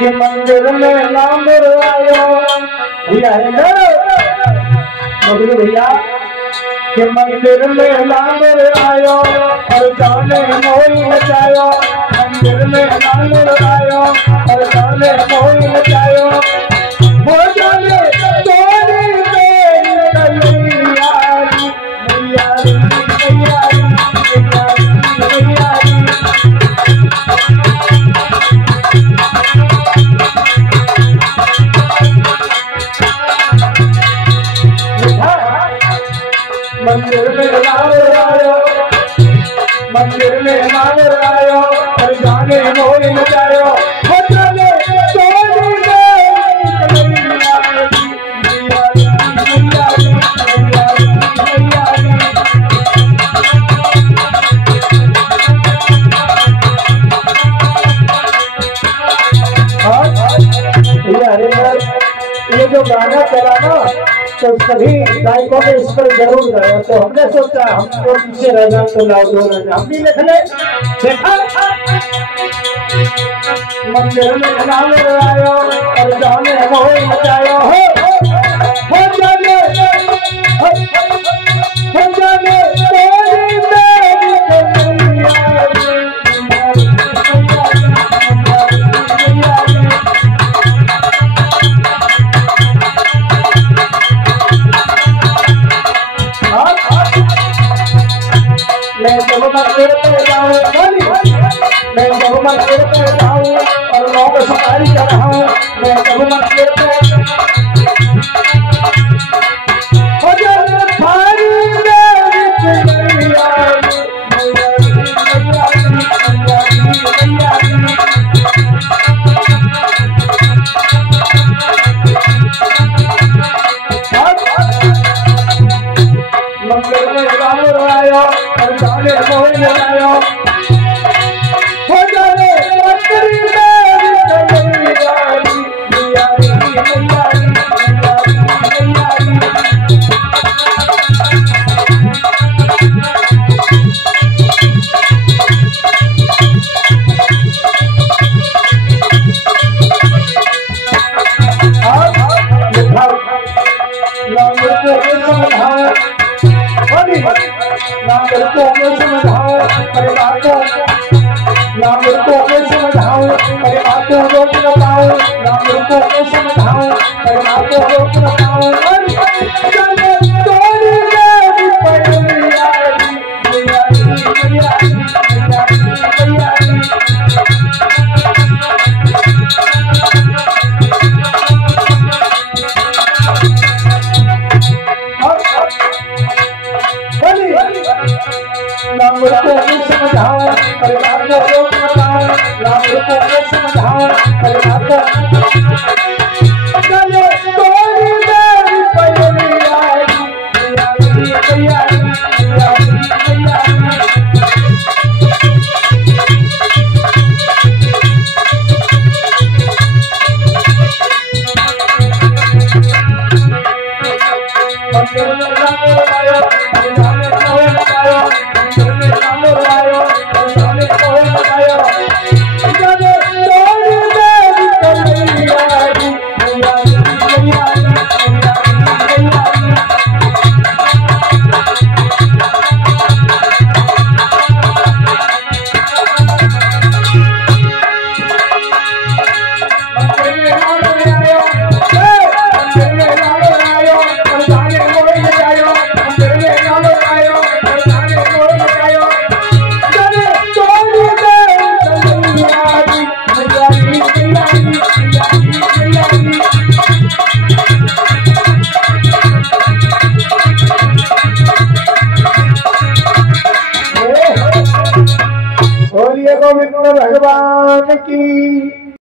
कि मंदिर में नाम आयो भैया है ना बबलू भैया कि मंदिर में नाम आयो और जाने मोही मचायो मंदिर में नाम आयो और जाने मोही मचायो हो जाने तोरी मेरी कलियारी मैयारी मैयारी मैयारी मंदिर में नाम आयो मंदिर में नाम आयो और जाने मोही मचायो हो जाने तोरी मेरी कलियारी मैयारी मैयारी मैयारी। ये जो गाना चला ना तो सभी गायकों ने इस पर जरूर गाया तो हमने सोचा हम तो पीछे रह जाए तो लाओ हम भी लिख ले देखा मंदिर में नाम आयो और जाने मोही मचायो हो जाने मैं जब मंदिर पे जाऊँ मैं जब मंदिर पे जाऊँ और लोग सफाई कर रहा हूँ मैं जब मंदिर पे हो जाने भारी मेरी कलियारी मंदिर में नाम आयो और जाने मोही मचायो हो जाने तोरी मेरी कलियारी मैयारी मैयारी मैयारी नाम को मैं समझाऊं परिवार को नाम को मैं समझाऊं परिवार को रोक न पाऊं नाम को मैं समझाऊं परिवार को रोक न पाऊं जाने तोरी मेरी कलियारी मैयारी मैयारी मैयारी नाम को मैं समझाऊं परिवार को रोक न पाऊं नाम को मैं समझाऊं परिवार को जाने तोरी मेरी कलियारी मैयारी मैयारी मैयारी मंदिर में नाम आयो और जाने मोही मचायो मंदिर में नाम आयो और जाने मोही मचायो जाने तोरी मेरी कलियारी मैयारी मैयारी मैयारी मंदिर में नाम आयो मंदिर में नाम आयो और जाने मोही मचायो मंदिर में नाम आयो और जाने मोही मचायो जाने तोरी मेरी कलियारी मैयारी मैयारी मैयारी मैयारी। बोलिए गोविंद भगवान की।